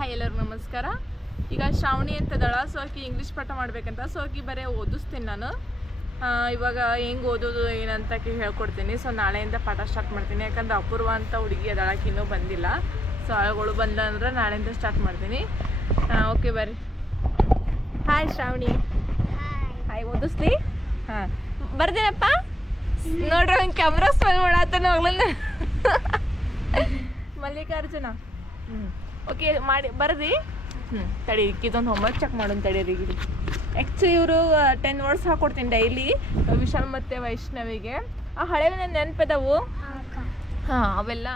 Hi ಎಲ್ಲರಿಗೂ ನಮಸ್ಕಾರ. ಈಗ ಶ್ರಾವಣಿ ಅಂತದಳ, ಸೊ ಆಕಿ ಇಂಗ್ಲೀಷ್ ಪಾಠ ಮಾಡ್ಬೇಕಂತ. ಸೊ ಆಕಿ ಬರೀ ಓದಿಸ್ತೀನಿ ನಾನು. ಇವಾಗ ಹೆಂಗೆ ಓದೋದು ಏನಂತ ಹೇಳ್ಕೊಡ್ತೀನಿ. ಸೊ ನಾಳೆಯಿಂದ ಪಾಠ ಸ್ಟಾರ್ಟ್ ಮಾಡ್ತೀನಿ. ಯಾಕಂದ್ರೆ ಅಪೂರ್ವ ಅಂತ ಹುಡುಗಿ ಅದಳಕ್ಕೆ ಇನ್ನೂ ಬಂದಿಲ್ಲ. ಸೊ ಅವಳು ಬಂದ ಅಂದ್ರೆ ನಾಳೆಯಿಂದ ಸ್ಟಾರ್ಟ್ ಮಾಡ್ತೀನಿ. ಓಕೆ ಬರ್ರಿ. ಹಾಯ್ ಶ್ರಾವಣಿ. ಹಾಯ್ ಓದಿಸ್ಲಿ. ಹಾಂ ಬರ್ತೀನಪ್ಪ. ನೋಡ್ರಿ ಒಂದು ಕ್ಯಾಮ್ರಾ ಸ್ಮೆಲ್ ಮಾಡತ್ತಾನ ಹೋಗ್ಲನ್ನ. ಮಲ್ಲಿಕಾರ್ಜುನ. ಓಕೆ ಮಾಡಿ ಬರ್ರಿ. ತಡಿ ಇದೊಂದು ಹೋಮ್ವರ್ಕ್ ಚೆಕ್ ಮಾಡೋಣ ತಡೀರಿ. ಆ್ಯಕ್ಚುಲಿ ಇವರು 10 ವರ್ಡ್ಸ್ ಹಾಕ್ಕೊಡ್ತೀನಿ ಡೈಲಿ ವಿಶಾಲ್ ಮತ್ತು ವೈಷ್ಣವಿಗೆ. ಆ ಹಳೆಯ ನೆನಪದವು ಅವೆಲ್ಲ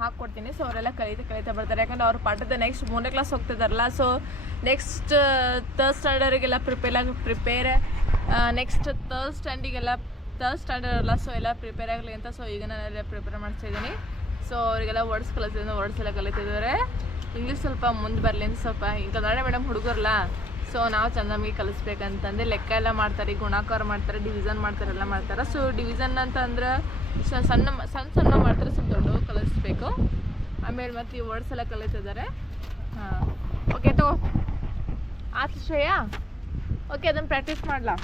ಹಾಕ್ಕೊಡ್ತೀನಿ. ಸೊ ಅವರೆಲ್ಲ ಕಲಿತಾ ಬರ್ತಾರೆ. ಯಾಕಂದ್ರೆ ಅವ್ರ ಪಾಠದ ನೆಕ್ಸ್ಟ್ 3ನೇ ಕ್ಲಾಸ್ ಹೋಗ್ತಿದಾರಲ್ಲ. ಸೊ ನೆಕ್ಸ್ಟ್ ಥರ್ಡ್ ಸ್ಟ್ಯಾಂಡರ್ಡಿಗೆಲ್ಲ ಪ್ರಿಪೇರ್ ನೆಕ್ಸ್ಟ್ ಥರ್ಡ್ ಸ್ಟ್ಯಾಂಡರ್ಡ್ ಅಲ್ಲ. ಸೊ ಎಲ್ಲ ಪ್ರಿಪೇರ್ ಆಗಲಿ ಅಂತ. ಸೊ ಈಗ ನಾನೆಲ್ಲ ಪ್ರಿಪೇರ್ ಮಾಡ್ತಾಯಿದ್ದೀನಿ. ಸೊ ಅವರಿಗೆಲ್ಲ ವರ್ಡ್ಸ್ ಕಲಿತಿದ್ದೀನಿ. ವರ್ಡ್ಸ್ ಎಲ್ಲ ಕಲಿತಿದ್ದಾರೆ. ಇಂಗ್ಲೀಷ್ ಸ್ವಲ್ಪ ಮುಂದೆ ಬರಲಿ ಅಂತ ಸ್ವಲ್ಪ ಈಗ ಕನ್ನಡ ಮೇಡಮ್ ಹುಡುಗರಲ್ಲ. ಸೊ ನಾವು ಚಂದಮ್ಗೆ ಕಲಿಸ್ಬೇಕಂತಂದ್ರೆ ಲೆಕ್ಕ ಎಲ್ಲ ಮಾಡ್ತಾರೆ, ಗುಣಾಕಾರ ಮಾಡ್ತಾರೆ, ಡಿವಿಷನ್ ಮಾಡ್ತಾರೆ, ಎಲ್ಲ ಮಾಡ್ತಾರೆ. ಸೊ ಡಿವಿಷನ್ ಅಂತಂದ್ರೆ ಸಣ್ಣ ಮಾಡ್ತಾರೆ, ಸ್ವಲ್ಪ ದೊಡ್ಡವು ಕಲಿಸ್ಬೇಕು. ಆಮೇಲೆ ಮತ್ತು ಈ ವರ್ಡ್ಸ್ ಎಲ್ಲ ಕಲಿತಿದ್ದಾರೆ. ಹಾಂ ಓಕೆ ತಗೋ ಆಯ್ತು ಶ್ರೇಯಾ. ಓಕೆ ಅದನ್ನು ಪ್ರಾಕ್ಟೀಸ್ ಮಾಡಲಾ?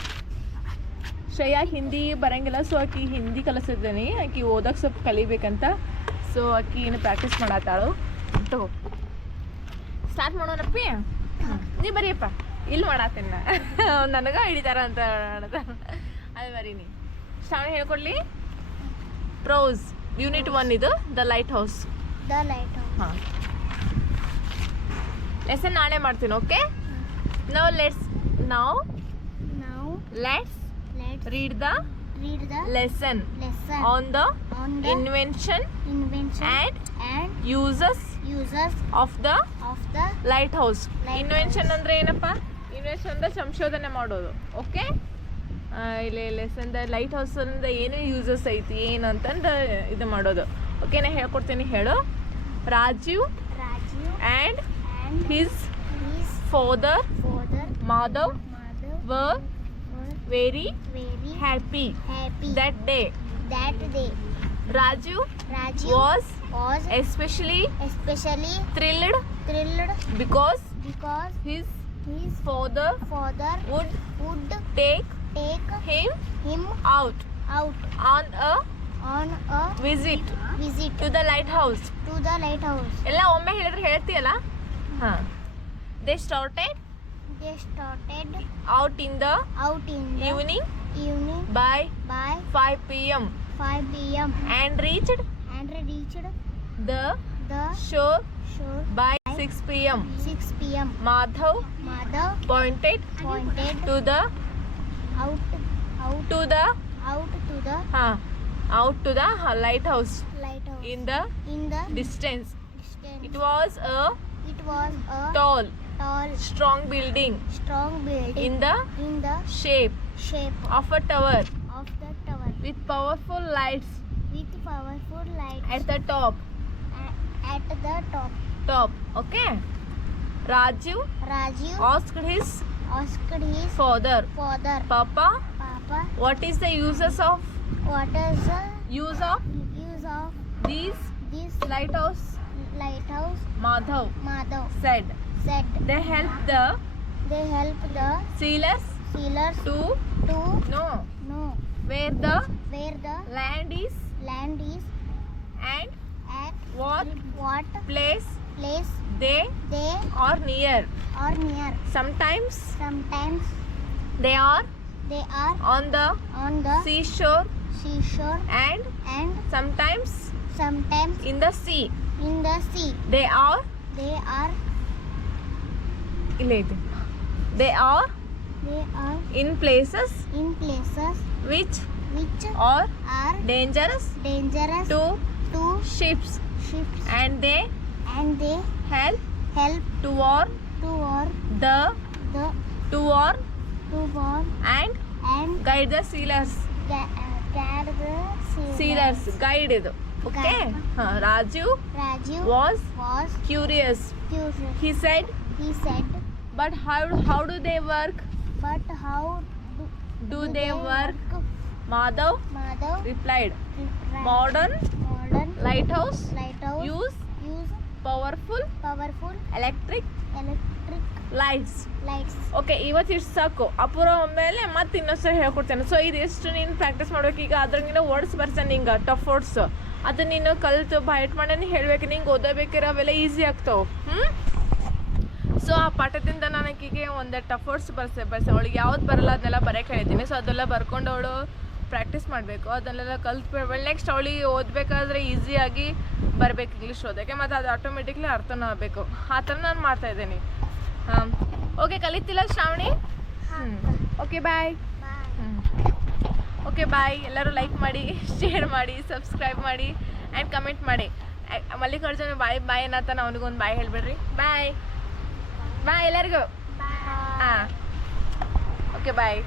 ಶ್ರೇಯಾ ಹಿಂದಿ ಬರೋಂಗಿಲ್ಲ. ಸೊ ಆಕಿ ಹಿಂದಿ ಕಲಿಸಿದ್ದೀನಿ. ಆಕಿ ಓದೋಕೆ ಸ್ವಲ್ಪ ಕಲಿಬೇಕಂತ. ಸೊ ಆಕಿ ಏನು ಪ್ರಾಕ್ಟೀಸ್ ಮಾಡತ್ತಾಳು. ತಗೋ ಸ್ಟಾರ್ಟ್ ಮಾಡೋಣಪ್ಪಿ. ನೀ ಬರೀಯಪ್ಪ. ಇಲ್ಲಿ ಮಾಡತ್ತೀನ ನನಗೆ ಹಿಡಿತಾರ ಅಂತ ಅದು ಬರೀನಿ. ಶ್ರಾವಣಿ ಹೇಳ್ಕೊಡ್ಲಿ. ಪ್ರೋಸ್ ಯೂನಿಟ್ 1 ಇದು ದ ಲೈಟ್ ಹೌಸ್. ಹಾಂ ಲೆಸನ್ ನಾಳೆ ಮಾಡ್ತೀನಿ. ಓಕೆ ನಾವು let's read the lesson on the invention and uses of the lighthouse. Invention ಅಂದ್ರೆ ಏನಪ್ಪ? ಇನ್ವೆನ್ಷನ್ ಅಂದ್ರೆ ಸಂಶೋಧನೆ ಮಾಡೋದು. ಓಕೆ ಇಲ್ಲಿ ಲೆಸನ್ ದ ಲೈಟ್ ಹೌಸ್ ಅಂದ್ರೆ ಏನು ಯೂಸಸ್ ಐತಿ ಏನಂತಂದು ಇದು ಮಾಡೋದು. ಓಕೆ ನಾ ಹೇಳ್ಕೊಡ್ತೀನಿ. ಹೇಳು. Rajiv and his father Madhav were very happy that day. Raju was especially thrilled because his father would take him out on a visit to the lighthouse. ಎಲ್ಲ ಒಮ್ಮೆ ಹೇಳಿದ್ರೆ ಹೇಳ್ತೀಯಲ್ಲ. ಹಾಂ they started out in the evening by 5 p.m. and reached the shore by 6 p.m. Madhav pointed to the lighthouse in the distance. It was a tall strong building in the shape of a tower with powerful lights at the top. Okay. Rajiv asked his father, Papa, what is the use of these lighthouse? Madhav said they help the sailors to know where the land is and at what place they are near. Sometimes they are on the seashore and sometimes in the sea. They are in places which are dangerous to ships and they help to warn and guide the sailors. Guide ಇದು. Okay. Raju was curious. He said but how do they work? Madhav replied, modern lighthouse use powerful electric lights. Lights. Okay, ಇವತ್ತು ಇಷ್ಟು ಸಾಕು. ಅಪೂರ್ವ ಮೇಲೆ ಮತ್ತೆ ಇನ್ನೊಂದ್ಸರಿ ಹೇಳ್ಕೊಡ್ತೇನೆ. So ಇದಿಷ್ಟು ನೀನು practice ಮಾಡ್ಬೇಕು. ಈಗ ಅದ್ರಾಗಿನ ವರ್ಡ್ಸ್ ಬರ್ತಾನೆ ನಿಂಗೆ, ಟಫ್ ವರ್ಡ್ಸ್. ಅದು ನೀನು ಕಲಿತು ಬೈಟ್ ಮಾಡಿ ಹೇಳ್ಬೇಕು. ನಿಂಗೆ ಓದಬೇಕಿರೋ ಅವೆಲ್ಲ ಈಸಿ ಆಗ್ತಾವೆ. ಸೊ ಆ ಪಾಠದಿಂದ ನನಗೆ ಒಂದು ಟಫ್ ವರ್ಡ್ಸ್ ಬರ್ಸೆ ಅವಳಿಗೆ ಯಾವ್ದು ಬರಲ್ಲ ಅದನ್ನೆಲ್ಲ ಬರೋಕೆ ಹೇಳಿದ್ದೀನಿ. ಸೊ ಅದೆಲ್ಲ ಬರ್ಕೊಂಡು ಅವಳು ಪ್ರಾಕ್ಟೀಸ್ ಮಾಡಬೇಕು. ಅದನ್ನೆಲ್ಲ ಕಲ್ತ್ಬಿಡ್ಬೇಳೆ. ನೆಕ್ಸ್ಟ್ ಅವಳಿಗೆ ಓದಬೇಕಾದ್ರೆ ಈಸಿಯಾಗಿ ಬರಬೇಕು ಇಂಗ್ಲೀಷ್ ಓದೋಕ್ಕೆ, ಮತ್ತು ಅದು ಆಟೋಮೆಟಿಕ್ಲಿ ಅರ್ಥನೂ ಆಗಬೇಕು. ಆ ಥರ ನಾನು ಮಾಡ್ತಾಯಿದ್ದೀನಿ. ಓಕೆ, ಕಲಿತಿಲ್ಲ ಶ್ರಾವಣಿ? ಓಕೆ, ಬಾಯ್. ಓಕೆ, ಬಾಯ್. ಎಲ್ಲರೂ ಲೈಕ್ ಮಾಡಿ, ಶೇರ್ ಮಾಡಿ, ಸಬ್ಸ್ಕ್ರೈಬ್ ಮಾಡಿ ಆ್ಯಂಡ್ ಕಮೆಂಟ್ ಮಾಡಿ. ಮಲ್ಲಿಕಾರ್ಜುನ ಬಾಯ್ ಬಾಯ್ ಅನ್ನತ್ತಾನ, ಅವನಿಗೊಂದು ಬಾಯ್ ಹೇಳಿಬಿಡ್ರಿ. ಬಾಯ್ ಬಾಯ್ ಎಲ್ಲರಿಗೂ. ಹಾಂ, ಓಕೆ, ಬಾಯ್.